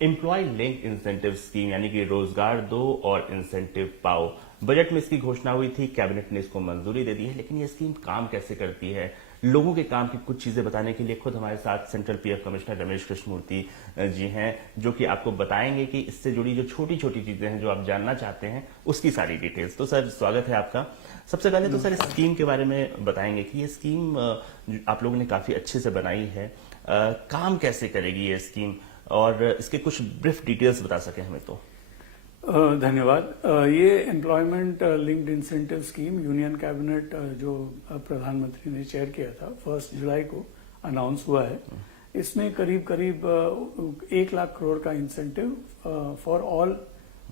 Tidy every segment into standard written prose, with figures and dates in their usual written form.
Employ link incentive scheme यानी कि रोजगार दो और इंसेंटिव पाओ, बजट में इसकी घोषणा हुई थी, कैबिनेट ने इसको मंजूरी दे दी है। लेकिन ये स्कीम काम कैसे करती है, लोगों के काम की कुछ चीजें बताने के लिए खुद हमारे साथ central PF commissioner Ramesh Krishnamurthy ji हैं, जो कि आपको बताएंगे कि इससे जुड़ी जो छोटी छोटी चीजें हैं जो आप जानना चाहते हैं उसकी सारी डिटेल्स। तो सर स्वागत है आपका। सबसे पहले तो सर इस स्कीम के बारे में बताएंगे कि ये स्कीम आप लोगों ने काफी अच्छे से बनाई है, काम कैसे करेगी ये स्कीम, और इसके कुछ ब्रीफ डिटेल्स बता सके हमें तो। धन्यवाद। ये employment linked incentive scheme union cabinet जो प्रधानमंत्री ने चेयर किया था 1 जुलाई को अनाउंस हुआ है। इसमें करीब करीब 1 लाख करोड़ का इंसेंटिव फॉर ऑल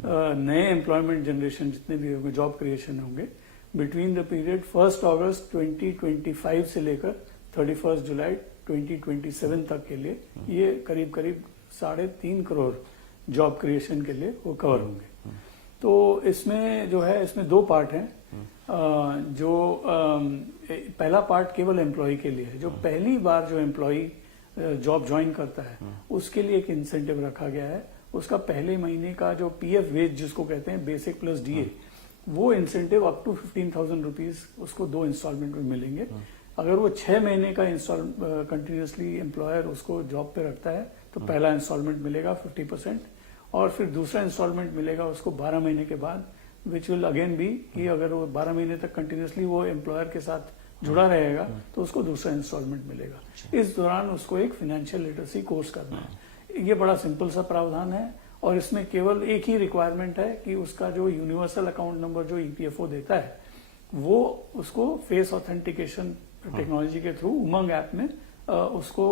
नए एम्प्लॉयमेंट जनरेशन जितने भी होंगे, जॉब क्रिएशन होंगे बिटवीन द पीरियड 1 अगस्त 2025 से लेकर 31 जुलाई 2027 तक के लिए ये करीब करीब 3.5 करोड़ जॉब क्रिएशन के लिए वो कवर होंगे। तो इसमें जो है, इसमें 2 पार्ट हैं। जो पहला पार्ट केवल एम्प्लॉय के लिए है। जो पहली बार जो एम्प्लॉय जॉब ज्वाइन करता है उसके लिए एक इंसेंटिव रखा गया है। उसका पहले महीने का जो पीएफ वेज जिसको कहते हैं, बेसिक प्लस डीए, वो इंसेंटिव अप टू 15,000 रुपीज उसको 2 इंस्टॉलमेंट में मिलेंगे। अगर वो 6 महीने का कंटिन्यूसली एम्प्लॉयर उसको जॉब पे रखता है तो पहला इंस्टॉलमेंट मिलेगा 50%, और फिर दूसरा इंस्टॉलमेंट मिलेगा उसको 12 महीने के बाद, विच विल अगेन बी कि अगर वो 12 महीने तक कंटिन्यूसली वो एम्प्लॉयर के साथ जुड़ा रहेगा तो उसको दूसरा इंस्टॉलमेंट मिलेगा। इस दौरान उसको एक फाइनेंशियल लिटरेसी कोर्स करना है। ये बड़ा सिंपल सा प्रावधान है और इसमें केवल एक ही रिक्वायरमेंट है कि उसका जो यूनिवर्सल अकाउंट नंबर जो ईपीएफओ देता है वो उसको फेस ऑथेंटिकेशन टेक्नोलॉजी के थ्रू उमंग ऐप में उसको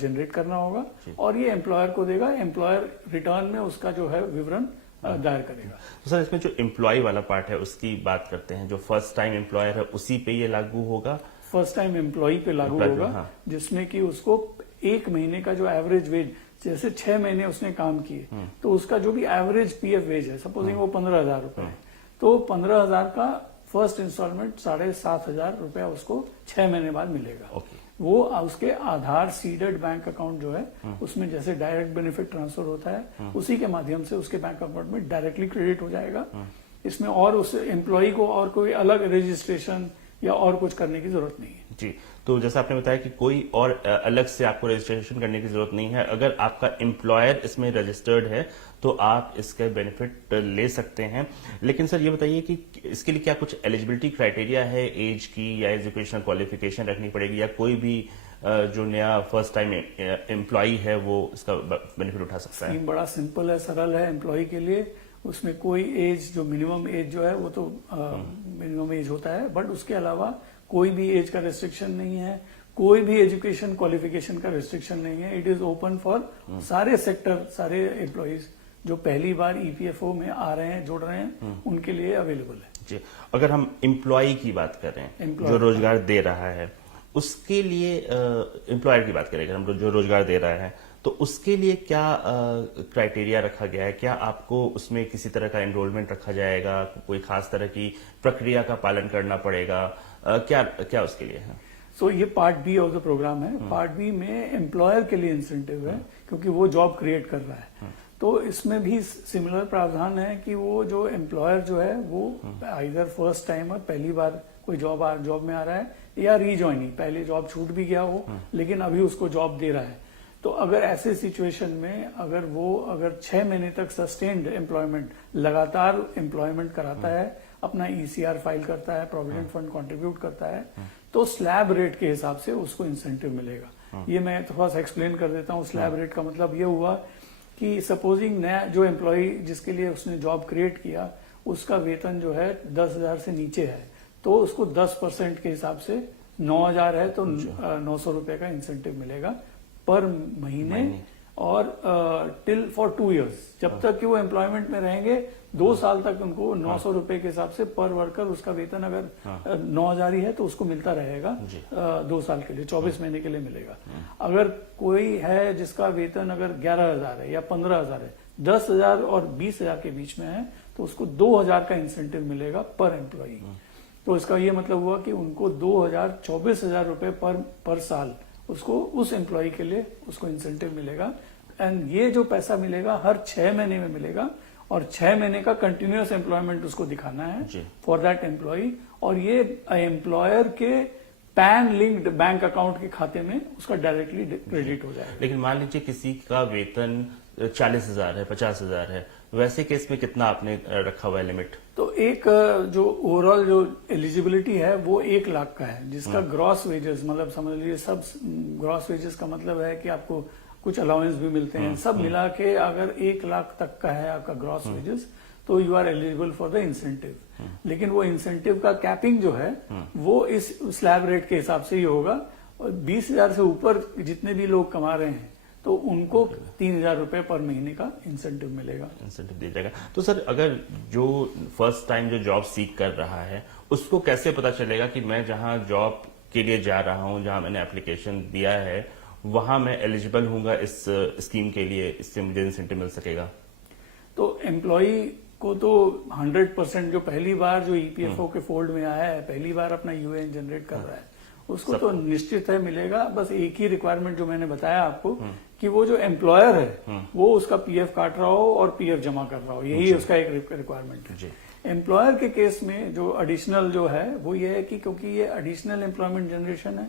जनरेट करना होगा और ये एम्प्लॉयर को देगा। एम्प्लॉयर रिटर्न में उसका जो है विवरण दायर करेगा। तो सर इसमें जो एम्प्लॉय वाला पार्ट है उसकी बात करते हैं। जो फर्स्ट टाइम एम्प्लॉयर है उसी पे ये लागू होगा। फर्स्ट टाइम एम्प्लॉय पे लागू होगा, जिसमें कि उसको 1 महीने का जो एवरेज वेज, जैसे 6 महीने उसने काम किए तो उसका जो भी एवरेज पीएफ वेज है, सपोजिंग वो 15,000 रुपए है, तो 15,000 का फर्स्ट इंस्टॉलमेंट 7,500 रुपया उसको 6 महीने बाद मिलेगा। वो उसके आधार सीडेड बैंक अकाउंट जो है उसमें जैसे डायरेक्ट बेनिफिट ट्रांसफर होता है उसी के माध्यम से उसके बैंक अकाउंट में डायरेक्टली क्रेडिट हो जाएगा। इसमें और उस एम्प्लॉय को और कोई अलग रजिस्ट्रेशन या और कुछ करने की जरूरत नहीं है। जी, तो जैसा आपने बताया कि कोई और अलग से आपको रजिस्ट्रेशन करने की जरूरत नहीं है। अगर आपका एम्प्लॉयर इसमें रजिस्टर्ड है तो आप इसके बेनिफिट ले सकते हैं। लेकिन सर ये बताइए कि इसके लिए क्या कुछ एलिजिबिलिटी क्राइटेरिया है, एज की या एजुकेशनल क्वालिफिकेशन रखनी पड़ेगी, या कोई भी जो नया फर्स्ट टाइम एम्प्लॉय है वो इसका बेनिफिट उठा सकता है? स्कीम बड़ा सिंपल है, सरल है एम्प्लॉय के लिए। उसमें कोई एज, जो मिनिमम एज जो है वो तो मिनिमम एज होता है, बट उसके अलावा कोई भी एज का रिस्ट्रिक्शन नहीं है, कोई भी एजुकेशन क्वालिफिकेशन का रिस्ट्रिक्शन नहीं है। इट इज ओपन फॉर सारे सेक्टर, सारे एम्प्लॉयज जो पहली बार ईपीएफओ में आ रहे हैं, जुड़ रहे हैं, उनके लिए अवेलेबल है। जी, अगर हम एम्प्लॉय की बात करें जो रोजगार दे रहा है, उसके लिए एम्प्लॉयर की बात करें अगर हम जो रोजगार दे रहा है तो उसके लिए क्या क्राइटेरिया रखा गया है? क्या आपको उसमें किसी तरह का एनरोलमेंट रखा जाएगा, कोई खास तरह की प्रक्रिया का पालन करना पड़ेगा? क्या उसके लिए है? सो ये part B of the programme है। पार्ट बी में एम्प्लॉयर के लिए इंसेंटिव है क्योंकि वो जॉब क्रिएट कर रहा है। तो इसमें भी सिमिलर प्रावधान है कि वो जो एम्प्लॉयर जो है वो आइदर फर्स्ट टाइमर, पहली बार कोई जॉब में आ रहा है, या रीजॉइनिंग, पहले जॉब छूट भी गया हो लेकिन अभी उसको जॉब दे रहा है। तो अगर ऐसे सिचुएशन में अगर 6 महीने तक सस्टेन्ड एम्प्लॉयमेंट, लगातार एम्प्लॉयमेंट कराता है, अपना ईसीआर फाइल करता है, प्रोविडेंट फंड कंट्रीब्यूट करता है, तो स्लैब रेट के हिसाब से उसको इंसेंटिव मिलेगा। ये मैं थोड़ा सा एक्सप्लेन कर देता हूँ। स्लैब रेट का मतलब ये हुआ कि सपोजिंग नया जो एम्प्लॉय जिसके लिए उसने जॉब क्रिएट किया उसका वेतन जो है 10,000 से नीचे है तो उसको 10% के हिसाब से 9,000 है तो 900 रुपए का इंसेंटिव मिलेगा पर महीने और टिल फॉर 2 years, जब तक कि वो एम्प्लॉयमेंट में रहेंगे 2 साल तक उनको 900 रुपए के हिसाब से पर वर्कर उसका वेतन अगर 9,000 ही है तो उसको मिलता रहेगा 2 साल के लिए, 24 महीने के लिए मिलेगा। अगर कोई है जिसका वेतन अगर 11,000 है या 15,000 है, 10,000 और 20,000 के बीच में है तो उसको 2,000 का इंसेंटिव मिलेगा पर एम्प्लॉय। तो इसका ये मतलब हुआ कि उनको 2,000 24,000 रुपए पर साल उसको उस एम्प्लॉय के लिए उसको इंसेंटिव मिलेगा। एंड ये जो पैसा मिलेगा हर 6 महीने में मिलेगा और 6 महीने का कंटिन्यूअस एम्प्लॉयमेंट उसको दिखाना है फॉर दैट एम्प्लॉय, और ये एम्प्लॉयर के पैन लिंक्ड बैंक अकाउंट के खाते में उसका डायरेक्टली क्रेडिट हो जाएगा। लेकिन मान लीजिए किसी का वेतन 40,000 है, 50,000 है, वैसे केस में कितना आपने रखा हुआ है लिमिट? तो एक जो ओवरऑल जो एलिजिबिलिटी है वो 1 लाख का है, जिसका ग्रॉस वेजेस मतलब समझ लीजिए सब ग्रॉस वेजेस का मतलब है कि आपको कुछ अलाउंस भी मिलते हैं, सब मिला के अगर 1 लाख तक का है आपका ग्रॉस वेजेस तो you are eligible for the incentive. लेकिन वो इंसेंटिव का कैपिंग जो है वो इस स्लैब रेट के हिसाब से ही होगा, और 20,000 से ऊपर जितने भी लोग कमा रहे हैं तो उनको 3,000 रुपए पर महीने का इंसेंटिव मिलेगा, इंसेंटिव दिया जाएगा। तो सर अगर जो फर्स्ट टाइम जो जॉब सीख कर रहा है उसको कैसे पता चलेगा कि मैं जहां जॉब के लिए जा रहा हूं, जहां मैंने एप्लीकेशन दिया है वहां मैं एलिजिबल हूंगा इस स्कीम के लिए, इससे मुझे इंसेंटिव मिल सकेगा? तो एम्प्लॉय को तो 100% जो पहली बार जो ईपीएफओ के फोल्ड में आया है, पहली बार अपना यूएएन जनरेट कर रहा है, उसको तो निश्चित है मिलेगा। बस एक ही रिक्वायरमेंट जो मैंने बताया आपको कि वो जो एम्प्लॉयर है वो उसका पीएफ काट रहा हो और पीएफ जमा कर रहा हो, यही उसका एक रिक्वायरमेंट है। एम्प्लॉयर के केस में जो एडिशनल जो है वो ये है कि क्योंकि ये एडिशनल एम्प्लॉयमेंट जनरेशन है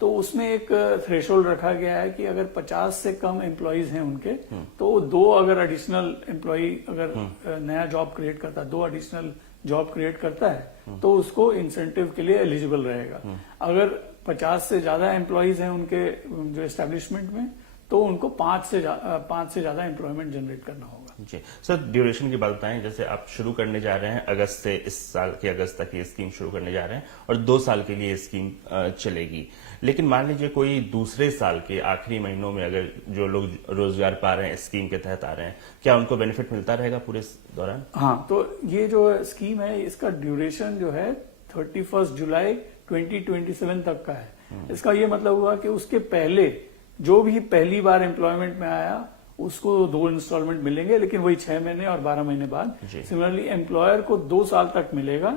तो उसमें एक थ्रेशोल्ड रखा गया है कि अगर 50 से कम एम्प्लॉयज हैं उनके तो 2 अगर एडिशनल एम्प्लॉय अगर नया जॉब क्रिएट करता है, 2 एडिशनल जॉब क्रिएट करता है तो उसको इंसेंटिव के लिए एलिजिबल रहेगा। अगर 50 से ज्यादा एम्प्लॉयज हैं उनके जो एस्टेब्लिशमेंट में तो उनको 5 से ज्यादा एम्प्लॉयमेंट जनरेट करना होगा। जी सर, ड्यूरेशन की बात बताएं, जैसे आप शुरू करने जा रहे हैं अगस्त से, इस साल के अगस्त तक ये स्कीम शुरू करने जा रहे हैं और 2 साल के लिए ये स्कीम चलेगी। लेकिन मान लीजिए कोई दूसरे साल के आखिरी महीनों में अगर जो लोग रोजगार पा रहे हैं स्कीम के तहत आ रहे हैं, क्या उनको बेनिफिट मिलता रहेगा पूरे दौरान? हाँ, तो ये जो स्कीम है इसका ड्यूरेशन जो है 31 जुलाई 2027 तक का है। इसका ये मतलब हुआ कि उसके पहले जो भी पहली बार एम्प्लॉयमेंट में आया उसको 2 इंस्टॉलमेंट मिलेंगे, लेकिन वही 6 महीने और 12 महीने बाद। सिमिलरली एम्प्लॉयर को 2 साल तक मिलेगा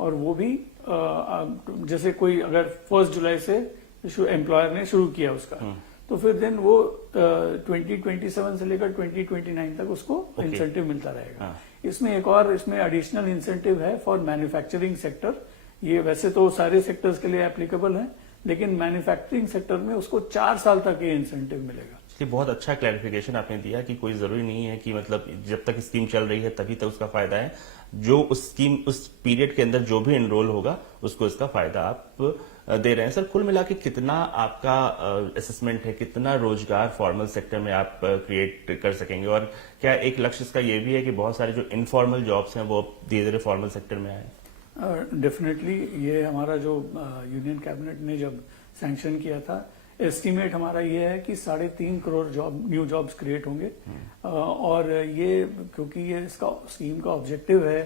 और वो भी जैसे कोई अगर 1 जुलाई से एम्प्लॉयर ने शुरू किया उसका तो फिर देन वो 2027 से लेकर 2029 तक उसको इंसेंटिव मिलता रहेगा। इसमें एक और इसमें एडिशनल इंसेंटिव है फॉर मैन्युफैक्चरिंग सेक्टर। ये वैसे तो सारे सेक्टर्स के लिए एप्लीकेबल है, लेकिन मैन्युफैक्चरिंग सेक्टर में उसको 4 साल तक ये इंसेंटिव मिलेगा। बहुत अच्छा क्लैरिफिकेशन आपने दिया कि कोई जरूरी नहीं है कि मतलब जब तक स्कीम चल रही है तभी तक उसका फायदा है, जो उस स्कीम उस पीरियड के अंदर जो भी एनरोल होगा उसको इसका फायदा आप दे रहे हैं। सर कुल मिला के कितना आपका असेसमेंट है, कितना रोजगार फॉर्मल सेक्टर में आप क्रिएट कर सकेंगे, और क्या एक लक्ष्य इसका ये भी है कि बहुत सारे जो इनफॉर्मल जॉब्स हैं वो धीरे धीरे फॉर्मल सेक्टर में आए? डेफिनेटली ये हमारा जो यूनियन कैबिनेट ने जब सैंक्शन किया था, एस्टीमेट हमारा ये है कि 3.5 करोड़ न्यू जॉब्स क्रिएट होंगे। और ये क्योंकि ये इसका स्कीम का ऑब्जेक्टिव है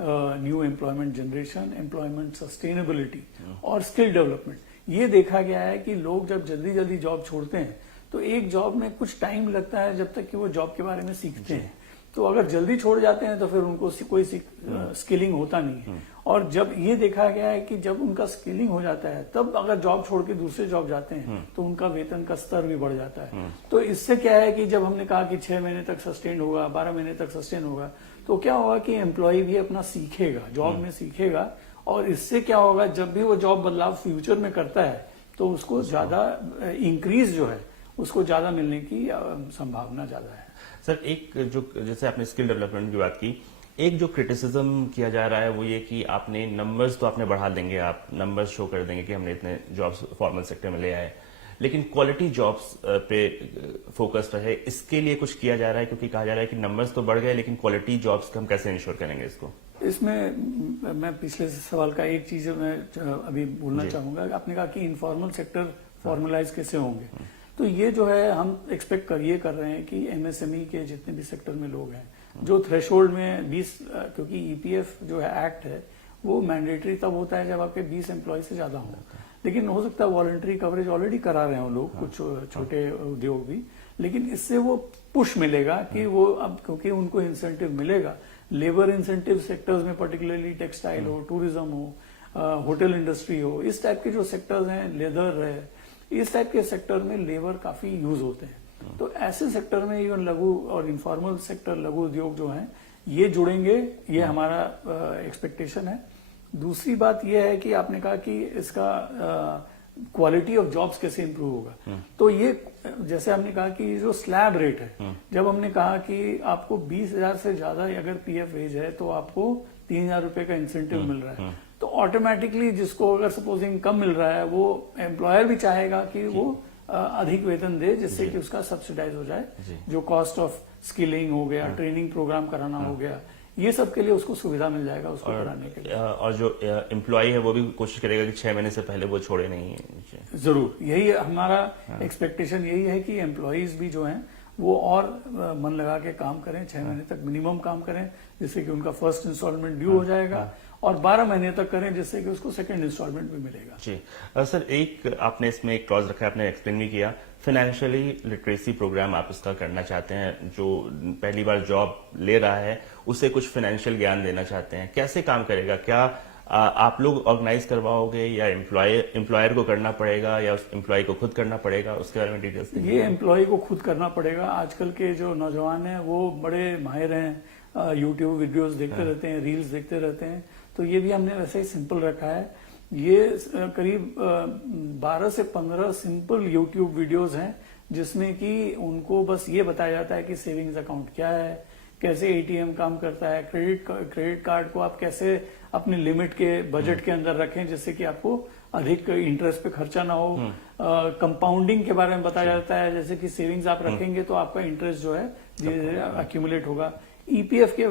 new employment generation, employment sustainability और स्किल डेवलपमेंट। ये देखा गया है कि लोग जब जल्दी जल्दी जॉब छोड़ते हैं तो एक जॉब में कुछ टाइम लगता है जब तक कि वो जॉब के बारे में सीखते हैं। तो अगर जल्दी छोड़ जाते हैं तो फिर उनको कोई स्किलिंग होता नहीं है। और जब ये देखा गया है कि जब उनका स्किलिंग हो जाता है तब अगर जॉब छोड़ के दूसरे जॉब जाते हैं तो उनका वेतन का स्तर भी बढ़ जाता है। तो इससे क्या है कि जब हमने कहा कि 6 महीने तक सस्टेन होगा, 12 महीने तक सस्टेन होगा, तो क्या होगा कि एम्प्लॉय भी अपना सीखेगा, जॉब में सीखेगा, और इससे क्या होगा जब भी वो जॉब बदलाव फ्यूचर में करता है तो उसको ज्यादा इंक्रीज जो है उसको ज्यादा मिलने की संभावना ज्यादा है। सर एक जो जैसे आपने स्किल डेवलपमेंट की बात की, एक जो क्रिटिसिज्म किया जा रहा है वो ये कि आपने नंबर्स तो आपने बढ़ा देंगे, आप नंबर्स शो कर देंगे कि हमने इतने जॉब्स फॉर्मल सेक्टर में ले आए, लेकिन क्वालिटी जॉब्स पे फोकस रहे, इसके लिए कुछ किया जा रहा है? क्योंकि कहा जा रहा है कि नंबर्स तो बढ़ गए लेकिन क्वालिटी जॉब्स हम कैसे इंश्योर करेंगे इसको? इसमें मैं पिछले सवाल का एक चीज मैं अभी बोलना चाहूंगा। आपने कहा कि इनफॉर्मल सेक्टर फॉर्मलाइज कैसे होंगे, तो ये जो है हम एक्सपेक्ट ये कर रहे हैं कि एमएसएमई के जितने भी सेक्टर में लोग हैं जो थ्रेशोल्ड में 20, क्योंकि ईपीएफ जो है एक्ट है वो मैंडेटरी तब होता है जब आपके 20 एम्प्लॉय से ज्यादा हो, लेकिन हो सकता है वॉलंटरी कवरेज ऑलरेडी करा रहे हो लोग, कुछ छोटे उद्योग भी, लेकिन इससे वो पुश मिलेगा कि वो अब क्योंकि उनको इंसेंटिव मिलेगा, लेबर इंसेंटिव सेक्टर्स में पर्टिकुलरली टेक्सटाइल हो, टूरिज्म हो, होटल इंडस्ट्री हो, इस टाइप के जो सेक्टर्स हैं, लेदर है, इस टाइप के सेक्टर में लेबर काफी यूज होते हैं। तो ऐसे सेक्टर में इवन लघु और इनफॉर्मल सेक्टर, लघु उद्योग जो हैं, ये जुड़ेंगे, ये हमारा एक्सपेक्टेशन है। दूसरी बात यह है कि आपने कहा कि इसका क्वालिटी ऑफ जॉब्स कैसे इंप्रूव होगा। तो ये जैसे हमने कहा कि जो स्लैब रेट है, जब हमने कहा कि आपको 20,000 से ज्यादा अगर पीएफ वेज है तो आपको 3,000 रुपए का इंसेंटिव मिल रहा है, तो ऑटोमेटिकली जिसको अगर सपोजिंग कम मिल रहा है वो एम्प्लॉयर भी चाहेगा कि वो अधिक वेतन दे, जिससे कि उसका सब्सिडाइज हो जाए। जो कॉस्ट ऑफ स्किलिंग हो गया, ट्रेनिंग प्रोग्राम कराना हो गया, ये सब के लिए उसको सुविधा मिल जाएगा उसको कराने के लिए। और जो एम्प्लॉय है वो भी कोशिश करेगा कि 6 महीने से पहले वो छोड़े नहीं। जरूर, यही हमारा एक्सपेक्टेशन यही है कि एम्प्लॉयज भी जो हैं वो और मन लगा के काम करें, 6 महीने तक मिनिमम काम करें, जिससे कि उनका फर्स्ट इंस्टॉलमेंट ड्यू हो जाएगा, और 12 महीने तक करें जिससे कि उसको सेकंड इंस्टॉलमेंट भी मिलेगा। जी सर, एक आपने इसमें एक क्लॉज रखा है, आपने एक्सप्लेन भी किया, फाइनेंशियली लिटरेसी प्रोग्राम आप इसका करना चाहते हैं। जो पहली बार जॉब ले रहा है उसे कुछ फाइनेंशियल ज्ञान देना चाहते हैं, कैसे काम करेगा? क्या आप लोग ऑर्गेनाइज करवाओगे या एम्प्लॉयर को करना पड़ेगा या उस एम्प्लॉय को खुद करना पड़ेगा? उसके बारे में डिटेल्स देंगे। ये एम्प्लॉय को खुद करना पड़ेगा। आजकल के जो नौजवान हैं वो बड़े माहिर हैं, यूट्यूब वीडियोस देखते रहते हैं, रील्स देखते रहते हैं, तो ये भी हमने वैसे ही सिंपल रखा है। ये करीब 12 से 15 सिंपल यूट्यूब वीडियोस हैं, जिसमें कि उनको बस ये बताया जाता है कि सेविंग्स अकाउंट क्या है, कैसे एटीएम काम करता है, क्रेडिट कार्ड को आप कैसे अपने लिमिट के बजट के अंदर रखें जिससे कि आपको अधिक इंटरेस्ट पे खर्चा ना हो। कंपाउंडिंग के बारे में बताया जाता है, जैसे कि सेविंग्स आप रखेंगे तो आपका इंटरेस्ट जो है धीरे धीरे अक्यूमुलेट होगा। ईपीएफ के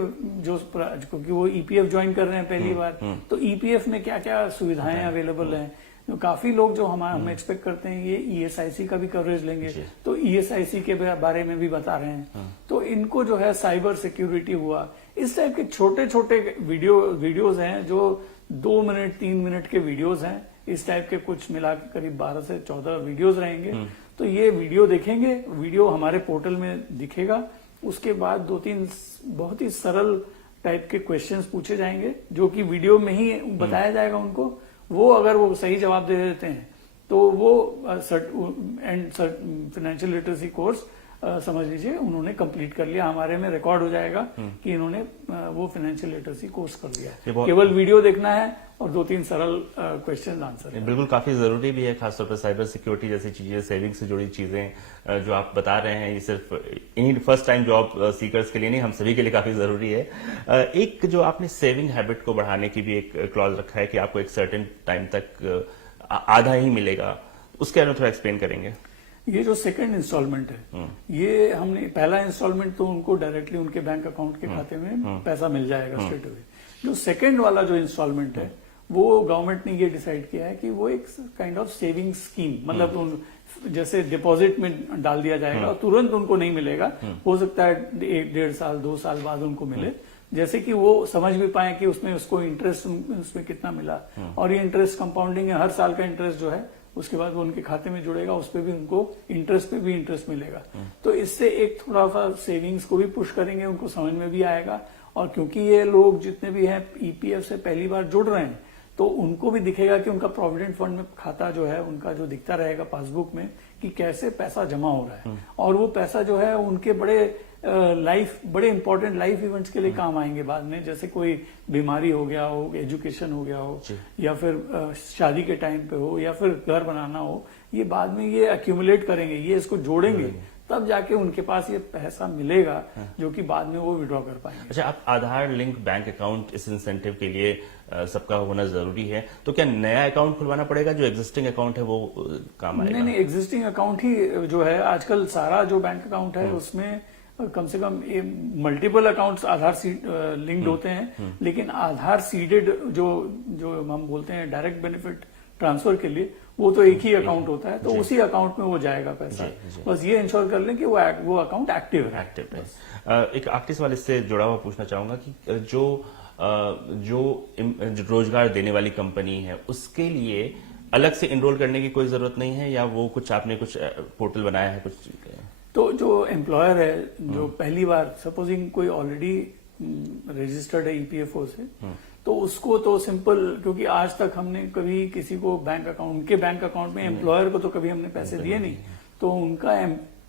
जो, क्योंकि वो ईपीएफ ज्वाइन कर रहे हैं पहली बार, तो ईपीएफ में क्या क्या सुविधाएं अवेलेबल हैं। तो काफी लोग जो हम एक्सपेक्ट करते हैं ये ईएसआईसी का भी कवरेज लेंगे, तो ईएसआईसी के बारे में भी बता रहे हैं। तो इनको जो है साइबर सिक्योरिटी हुआ, इस टाइप के छोटे छोटे वीडियोज हैं जो 2 मिनट 3 मिनट के वीडियोज हैं। इस टाइप के कुछ मिला के करीब 12 से 14 वीडियोज रहेंगे। तो ये वीडियो देखेंगे, वीडियो हमारे पोर्टल में दिखेगा। उसके बाद 2-3 बहुत ही सरल टाइप के क्वेश्चंस पूछे जाएंगे जो कि वीडियो में ही बताया जाएगा उनको। वो अगर वो सही जवाब दे देते हैं तो वो फाइनेंशियल लिटरेसी कोर्स समझ लीजिए उन्होंने कंप्लीट कर लिया। हमारे में रिकॉर्ड हो जाएगा कि इन्होंने वो फाइनेंशियल लिटरेसी कोर्स कर लिया। केवल वीडियो देखना है और 2-3 सरल क्वेश्चन आंसर। बिल्कुल, काफी जरूरी भी है, खासतौर पर साइबर सिक्योरिटी जैसी चीजें, सेविंग से जुड़ी चीजें जो आप बता रहे हैं, ये सिर्फ in first time job seekers के लिए नहीं, हम सभी के लिए काफी जरूरी है। एक जो आपने सेविंग हैबिट को बढ़ाने की भी एक क्लॉज रखा है कि आपको एक सर्टेन टाइम तक आधा ही मिलेगा, उसके बारे में थोड़ा एक्सप्लेन करेंगे। ये जो सेकंड इंस्टॉलमेंट है, ये हमने पहला इंस्टॉलमेंट तो उनको डायरेक्टली उनके बैंक अकाउंट के खाते में पैसा मिल जाएगा स्ट्रेट अवे। जो सेकंड वाला जो इंस्टॉलमेंट है वो गवर्नमेंट ने ये डिसाइड किया है कि वो एक काइंड ऑफ सेविंग स्कीम, मतलब जैसे डिपॉजिट में डाल दिया जाएगा और तुरंत उनको नहीं मिलेगा, हो सकता है 1-1.5 साल 2 साल बाद उनको मिले, जैसे कि वो समझ भी पाए कि उसमें उसको इंटरेस्ट उसमें कितना मिला। और ये इंटरेस्ट कंपाउंडिंग है, हर साल का इंटरेस्ट जो है उसके बाद वो उनके खाते में जुड़ेगा, उस पर भी उनको इंटरेस्ट पे भी इंटरेस्ट मिलेगा। तो इससे एक थोड़ा सा सेविंग्स को भी पुश करेंगे, उनको समझ में भी आएगा। और क्योंकि ये लोग जितने भी हैं ईपीएफ से पहली बार जुड़ रहे हैं, तो उनको भी दिखेगा कि उनका प्रोविडेंट फंड में खाता जो है उनका जो दिखता रहेगा पासबुक में कि कैसे पैसा जमा हो रहा है। और वो पैसा जो है उनके बड़े इंपॉर्टेंट लाइफ इवेंट्स के लिए काम आएंगे बाद में, जैसे कोई बीमारी हो गया हो, एजुकेशन हो गया हो, या फिर शादी के टाइम पे हो, या फिर घर बनाना हो। ये बाद में ये अक्यूमुलेट करेंगे, ये इसको जोड़ेंगे, तब जाके उनके पास ये पैसा मिलेगा जो कि बाद में वो विड्रॉ कर पाएंगे। अच्छा, आप आधार लिंक बैंक अकाउंट इस इंसेंटिव के लिए सबका होना जरूरी है, तो क्या नया अकाउंट खुलवाना पड़ेगा? जो एग्जिस्टिंग अकाउंट है वो काम आएगा? नहीं, एग्जिस्टिंग अकाउंट ही जो है, आजकल सारा जो बैंक अकाउंट है उसमें कम से कम मल्टीपल अकाउंट्स आधार लिंक्ड होते हैं, लेकिन आधार सीडेड जो हम बोलते हैं डायरेक्ट बेनिफिट ट्रांसफर के लिए, वो तो एक ही अकाउंट होता है, तो उसी अकाउंट में वो जाएगा पैसा। बस ये इंश्योर कर लें कि वो अकाउंट एक्टिव है। एक आखिरी सवाल इससे जुड़ा हुआ पूछना चाहूंगा कि जो रोजगार देने वाली कंपनी है उसके लिए अलग से इनरोल करने की कोई जरूरत नहीं है, या वो आपने कुछ पोर्टल बनाया है कुछ? तो जो एम्प्लॉयर है, जो पहली बार सपोजिंग कोई ऑलरेडी रजिस्टर्ड है ईपीएफओ से, तो उसको तो सिंपल, क्योंकि आज तक हमने कभी किसी को उनके बैंक अकाउंट में एम्प्लॉयर को तो कभी हमने पैसे दिए नहीं, तो उनका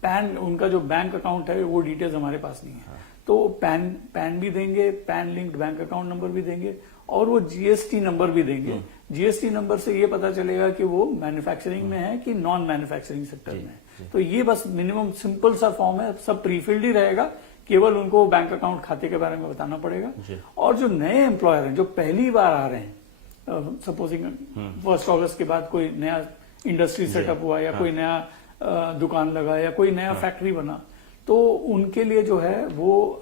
पैन, उनका जो बैंक अकाउंट है वो डिटेल्स हमारे पास नहीं है, तो पैन भी देंगे, pan linked bank account number भी देंगे और वो जीएसटी नंबर भी देंगे। जीएसटी नंबर से ये पता चलेगा कि वो मैन्युफैक्चरिंग में है कि नॉन मैन्युफैक्चरिंग सेक्टर में है। तो ये बस मिनिमम सिंपल सा फॉर्म है, सब प्रीफिल्ड ही रहेगा, केवल उनको बैंक अकाउंट खाते के बारे में बताना पड़ेगा। और जो नए एम्प्लॉयर हैं जो पहली बार आ रहे हैं, सपोजिंग 1 अगस्त के बाद कोई नया इंडस्ट्री सेटअप हुआ या कोई नया दुकान लगा या कोई नया फैक्ट्री बना, तो उनके लिए जो है वो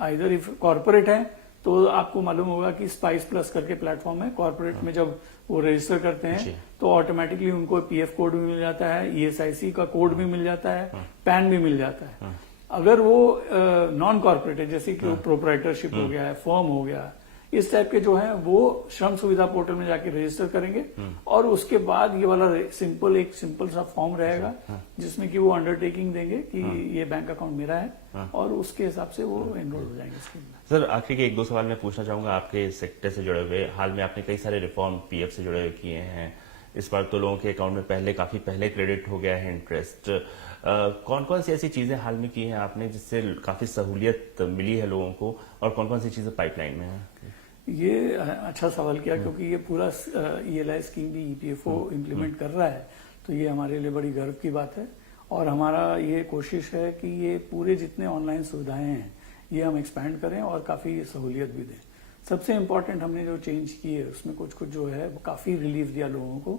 आइदर इफ कॉर्पोरेट है तो आपको मालूम होगा कि स्पाइस प्लस करके प्लेटफॉर्म है, कॉर्पोरेट में जब वो रजिस्टर करते हैं तो ऑटोमेटिकली उनको पीएफ कोड भी मिल जाता है, ईएसआईसी का कोड भी मिल जाता है, पैन भी मिल जाता है। अगर वो नॉन कॉर्पोरेट है, जैसे कि प्रोप्राइटरशिप हो गया है, फर्म हो गया, इस टाइप के जो है वो श्रम सुविधा पोर्टल में जाके रजिस्टर करेंगे और उसके बाद ये वाला एक सिंपल सा फॉर्म रहेगा जिसमें कि वो अंडरटेकिंग देंगे कि ये बैंक अकाउंट मेरा है और उसके हिसाब से वो एनरोल हो जाएंगे स्कीम में। सर, आखिरी के 1-2 सवाल मैं पूछना चाहूंगा आपके सेक्टर से जुड़े हुए। हाल में आपने कई सारे रिफॉर्म पीएफ से जुड़े हुए किए हैं। इस बार तो लोगों के अकाउंट में काफी पहले क्रेडिट हो गया है इंटरेस्ट। कौन कौन सी ऐसी चीजें हाल में की हैं आपने जिससे काफी सहूलियत मिली है लोगों को, और कौन कौन सी चीजें पाइपलाइन में है? ये अच्छा सवाल किया, क्योंकि ये पूरा ईएलआई स्कीम भी ईपीएफओ इम्प्लीमेंट कर रहा है, तो ये हमारे लिए बड़ी गर्व की बात है। और हमारा ये कोशिश है कि ये पूरे जितने ऑनलाइन सुविधाएं हैं ये हम एक्सपैंड करें और काफी सहूलियत भी दें। सबसे इम्पोर्टेंट हमने जो चेंज की है उसमें कुछ जो है वो काफी रिलीफ दिया लोगों को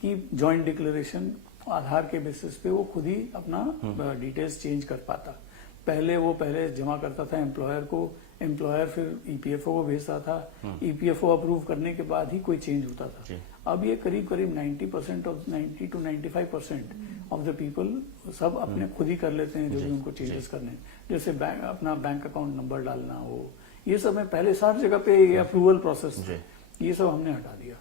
कि जॉइंट डिक्लेरेशन आधार के बेसिस पे वो खुद ही अपना डिटेल्स चेंज कर पाता। पहले जमा करता था एम्प्लॉयर को, एम्प्लॉयर फिर ईपीएफओ को भेजता था, ईपीएफओ अप्रूव करने के बाद ही कोई चेंज होता था। अब ये करीब 90% of 90 to 95% of the people सब अपने खुद ही कर लेते हैं जो भी उनको चेंजेस करने हैं। जैसे अपना बैंक अकाउंट नंबर डालना हो, ये सब में पहले सारी जगह पे ये अप्रूवल प्रोसेस था, ये सब हमने हटा दिया।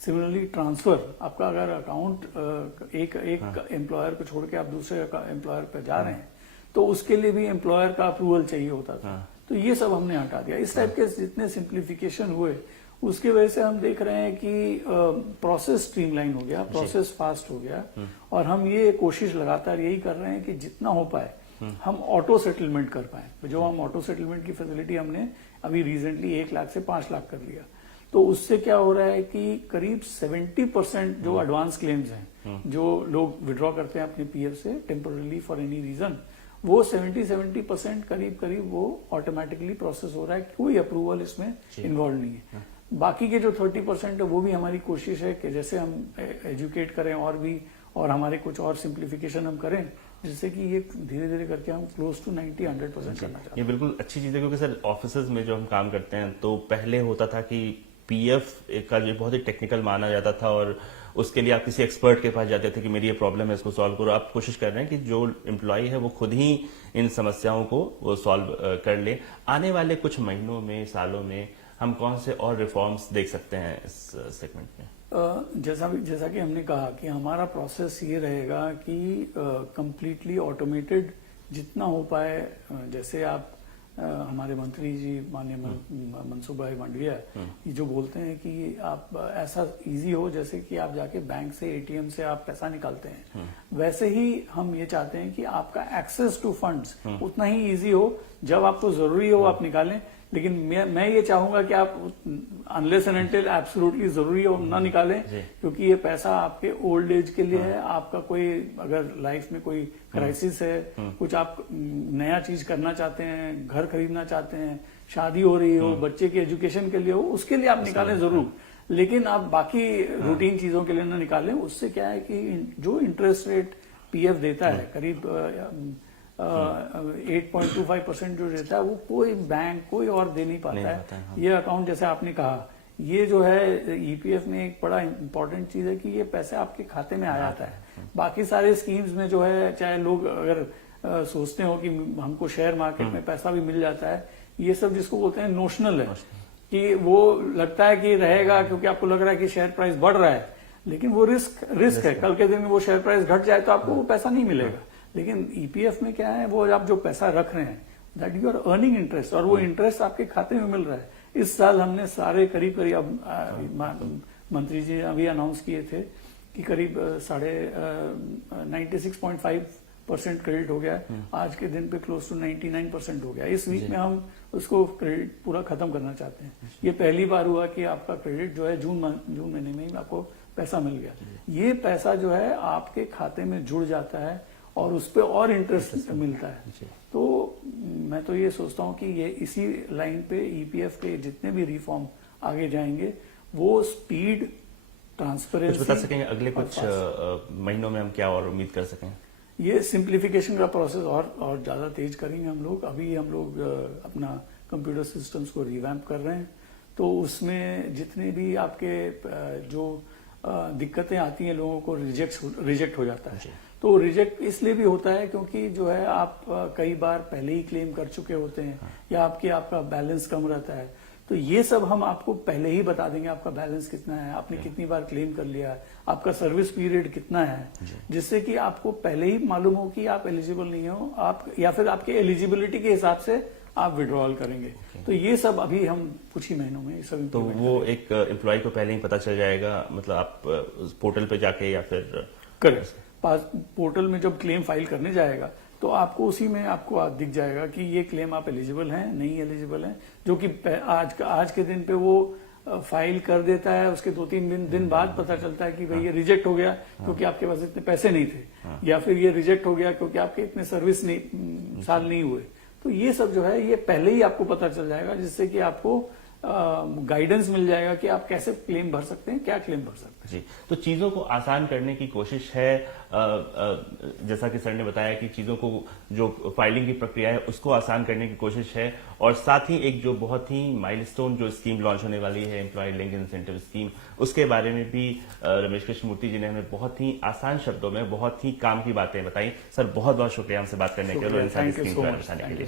सिमिलरली ट्रांसफर, आपका अगर अकाउंट एक एम्प्लॉयर को छोड़ के आप दूसरे एम्प्लॉयर पे जा रहे हैं तो उसके लिए भी एम्प्लॉयर का अप्रूवल चाहिए होता था, तो ये सब हमने हटा दिया। इस टाइप के जितने सिंप्लीफिकेशन हुए उसकी वजह से हम देख रहे हैं कि प्रोसेस स्ट्रीमलाइन हो गया, प्रोसेस फास्ट हो गया, और हम ये कोशिश लगातार यही कर रहे हैं कि जितना हो पाए हम ऑटो सेटलमेंट कर पाए। जो हम ऑटो सेटलमेंट की फैसिलिटी हमने अभी रिसेंटली 1 लाख से 5 लाख कर लिया, तो उससे क्या हो रहा है कि करीब 70% जो एडवांस क्लेम्स हैं जो लोग विड्रॉ करते हैं अपने पीएफ से टेम्पोरली फॉर एनी रीजन, वो 70% करीब वो ऑटोमेटिकली प्रोसेस हो रहा है, कोई अप्रूवल इसमें इन्वॉल्व नहीं है। बाकी के जो 30% है वो भी हमारी कोशिश है कि जैसे हम एजुकेट करें और भी, और हमारे कुछ और सिंप्लीफिकेशन हम करें जिससे कि ये धीरे धीरे करके हम क्लोज टू 90-100% करना चाहते हैं। ये बिल्कुल अच्छी चीज है, क्योंकि सर ऑफिसेज में जो हम काम करते हैं तो पहले होता था कि पीएफ का जो बहुत ही टेक्निकल माना जाता था और उसके लिए आप किसी एक्सपर्ट के पास जाते थे कि मेरी ये प्रॉब्लम है, इसको सॉल्व करो। आप कोशिश कर रहे हैं कि जो एम्प्लॉय है वो खुद ही इन समस्याओं को वो सॉल्व कर ले। आने वाले कुछ महीनों में, सालों में हम कौन से और रिफॉर्म्स देख सकते हैं इस सेगमेंट में? जैसा कि हमने कहा कि हमारा प्रोसेस ये रहेगा कि कंप्लीटली ऑटोमेटेड जितना हो पाए। जैसे आप हमारे मंत्री जी माननीय मनसुख भाई मांडविया ये जो बोलते हैं कि आप ऐसा इजी हो जैसे कि आप जाके बैंक से, एटीएम से आप पैसा निकालते हैं, वैसे ही हम ये चाहते हैं कि आपका एक्सेस टू फंड्स उतना ही इजी हो। जब आपको जरूरी हो आप निकालें, लेकिन मैं ये चाहूंगा कि आप अनलेस एंड अनटिल एब्सोल्युटली जरूरी हो ना निकालें, क्योंकि ये पैसा आपके ओल्ड एज के लिए है। आपका कोई अगर लाइफ में कोई क्राइसिस है, कुछ आप नया चीज करना चाहते हैं, घर खरीदना चाहते हैं, शादी हो रही हो, बच्चे के एजुकेशन के लिए हो, उसके लिए आप निकालें जरूर, लेकिन आप बाकी रूटीन चीजों के लिए ना निकालें। उससे क्या है कि जो इंटरेस्ट रेट पीएफ देता है करीब 8.25% जो रहता है वो कोई बैंक कोई और दे नहीं पाता है। ये अकाउंट जैसे आपने कहा, ये जो है ईपीएफ में एक बड़ा इंपॉर्टेंट चीज है कि ये पैसे आपके खाते में आ जाता है। बाकी सारे स्कीम्स में जो है, चाहे लोग अगर सोचते हो कि हमको शेयर मार्केट में पैसा भी मिल जाता है, ये सब जिसको बोलते हैं नोशनल है, कि वो लगता है कि रहेगा क्योंकि आपको लग रहा है कि शेयर प्राइस बढ़ रहा है, लेकिन वो रिस्क है। कल के दिन में वो शेयर प्राइस घट जाए तो आपको वो पैसा नहीं मिलेगा। लेकिन ईपीएफ में क्या है, वो आप जो पैसा रख रहे हैं that you are earning interest, और वो इंटरेस्ट आपके खाते में मिल रहा है। इस साल हमने सारे करीब मंत्री जी अभी अनाउंस किए थे कि करीब 96.5 परसेंट क्रेडिट हो गया है, आज के दिन पे क्लोज टू 99% हो गया। इस वीक में हम उसको क्रेडिट पूरा खत्म करना चाहते हैं। ये पहली बार हुआ कि आपका क्रेडिट जो है जून महीने में ही आपको पैसा मिल गया। ये पैसा जो है आपके खाते में जुड़ जाता है और उस पर और इंटरेस्ट मिलता है। तो मैं तो ये सोचता हूँ कि ये इसी लाइन पे ईपीएफ के जितने भी रिफॉर्म आगे जाएंगे वो स्पीड, ट्रांसपेरेंसी, कुछ बता सकेंगे अगले कुछ महीनों में हम क्या और उम्मीद कर सकें? ये सिंप्लीफिकेशन का प्रोसेस और ज्यादा तेज करेंगे हम लोग। अभी हम लोग अपना कंप्यूटर सिस्टम्स को रिवैम्प कर रहे हैं, तो उसमें जितने भी आपके जो दिक्कतें आती हैं लोगों को रिजेक्ट हो जाता है। तो रिजेक्ट इसलिए भी होता है क्योंकि जो है आप कई बार पहले ही क्लेम कर चुके होते हैं या आपका बैलेंस कम रहता है। तो ये सब हम आपको पहले ही बता देंगे, आपका बैलेंस कितना है, आपने कितनी बार क्लेम कर लिया है, आपका सर्विस पीरियड कितना है, जिससे कि आपको पहले ही मालूम हो कि आप एलिजिबल नहीं हो, आप या फिर आपके एलिजिबिलिटी के हिसाब से आप विड्रॉल करेंगे। तो ये सब अभी हम कुछ ही महीनों में ये सब तो वो एक एम्प्लॉय को पहले ही पता चल जाएगा, मतलब आप पोर्टल पे जाके या फिर करेक्ट पोर्टल में जब क्लेम फाइल करने जाएगा तो आपको उसी में आपको दिख जाएगा कि ये क्लेम आप एलिजिबल हैं, नहीं एलिजिबल हैं, जो कि आज के दिन पे वो फाइल कर देता है। उसके 2-3 दिन बाद पता चलता है कि भाई ये रिजेक्ट हो गया क्योंकि आपके पास इतने पैसे नहीं थे, या फिर ये रिजेक्ट हो गया क्योंकि आपके इतने सर्विस नहीं साल नहीं हुए। तो ये सब जो है ये पहले ही आपको पता चल जाएगा, जिससे कि आपको गाइडेंस मिल जाएगा कि आप कैसे क्लेम भर सकते हैं, क्या क्लेम भर सकते हैं। जी, तो चीजों को आसान करने की कोशिश है। जैसा कि सर ने बताया कि चीजों को जो फाइलिंग की प्रक्रिया है उसको आसान करने की कोशिश है, और साथ ही एक जो बहुत ही माइलस्टोन जो स्कीम लॉन्च होने वाली है एम्प्लॉय लिंक इंसेंटिव स्कीम, उसके बारे में भी रमेश कृष्ण मूर्ति जी ने हमें बहुत ही आसान शब्दों में बहुत ही काम की बातें बताई। सर बहुत बहुत शुक्रिया हमसे बात करने के लिए और इन सारी स्कीम के बारे में बताने के लिए।